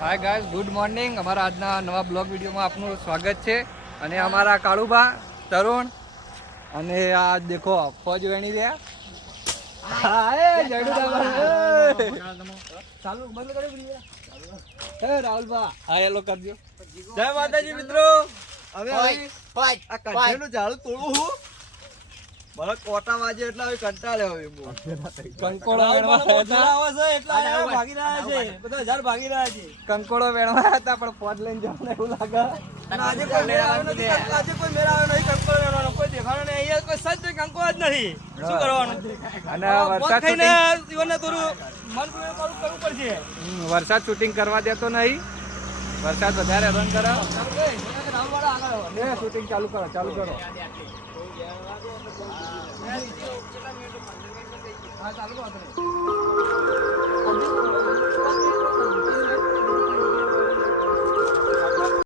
Hi guys, good morning. અમારા આજના નવા બ્લોગ વિડીયોમાં આપનું સ્વાગત છે. અને અમારા કાળુબા, તરુણ અને આ દેખો ફોજ વેણી રહ્યા. ચાલુ બંધ કરી રાહુલબા. હા હેલો કરજો. જય માતાજી મિત્રો. હવે આ કંઠેનું ઝાડું તોડવું હું મને કોટા વાજે એટલે હવે કંટાળ્યો હવે બહુ. કંકોડો વેણવા આવે છે એટલે આ ભાગી રહ્યા છે બધા ઝાડ ભાગી રહ્યા છે. કંકોડો વેણવા હતા પણ ફોજ લઈને જવાને એવું લાગે. આજે કોઈ મેળ આવ્યો નથી. આજે કોઈ મેળ આવ્યો નહીં. કંકોડો વેણવાનો કોઈ દેખાડો નહીં. અહીંયા કોઈ સજ કંકોડો જ નથી. શું કરવાનું? અને વરસાદ થઈને જીવનને થોડું મન કરવું પડશે. વરસાદ શૂટિંગ કરવા દેતો નહીં. વરસાદ વધારે રન કરે. શૂટિંગ ચાલુ કરો. હા ચાલુ કરો.